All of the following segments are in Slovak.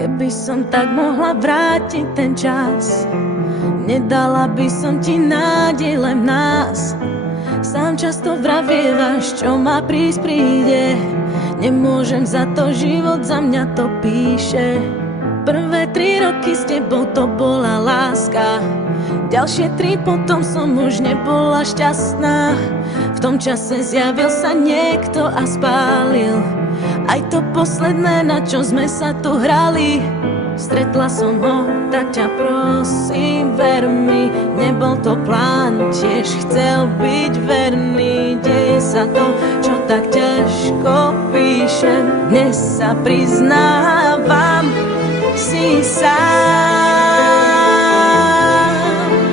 Keby som tak mohla vrátiť ten čas, nedala by som ti nádej len v nás. Sám často vravievaš, čo má prísť príde. Nemôžem za to, život za mňa to píše. Prvé 3 roky s tebou to bola láska, ďalšie 3 potom som už nebola šťastná. V tom čase zjavil sa niekto a spálil aj to posledné, na čo sme sa tu hrali. Stretla som ho, tak ťa prosím, ver mi, nebol to plán, tiež chcel byť verný. Deje sa to, čo tak ťažko píšem, dnes sa priznávam, si sám.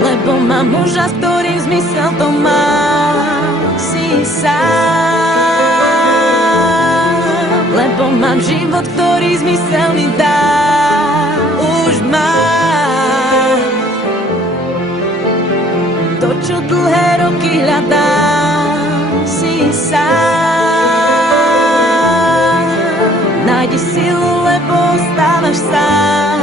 Lebo mám muža, s ktorým zmysel to má, si sám. Lebo mám život, ktorý zmysel mi dá, už mám to, čo dlhé roky hľadám, si sám. Nájdi silu, lebo ostávaš sám,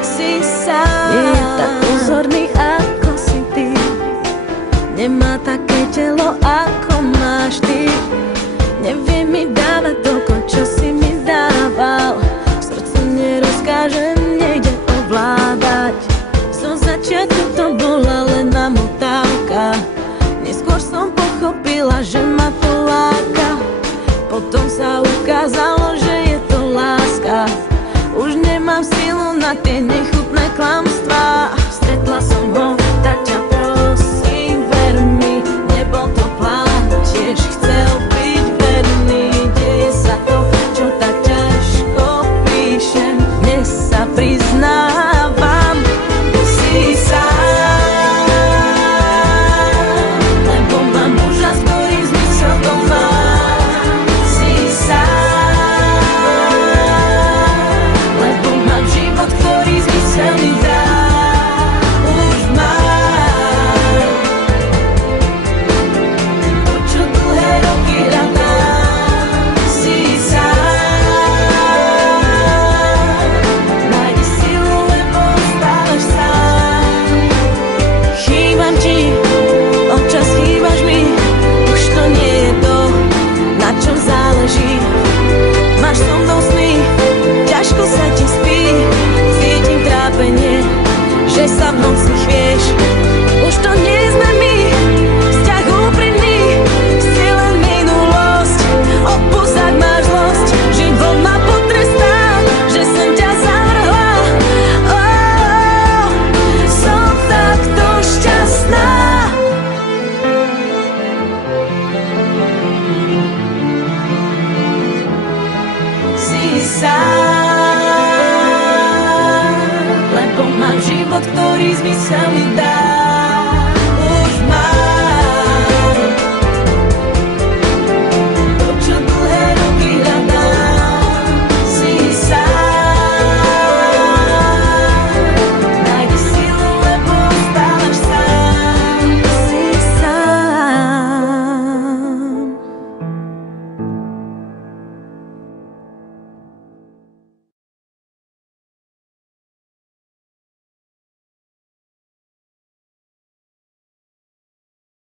si sám. Nie je tak pozorný, ako si ty, nemá také telo, ako máš ty. Nevie mi dávať toľko, čo si mi dával, srdcu nerozkážem, nejde ovládať. Zo začiatku to bola len namotávka, neskôr som pochopila, že ma to láka. Potom sa ukázalo, že je to láska, už nemám silu na tie nechutné klam.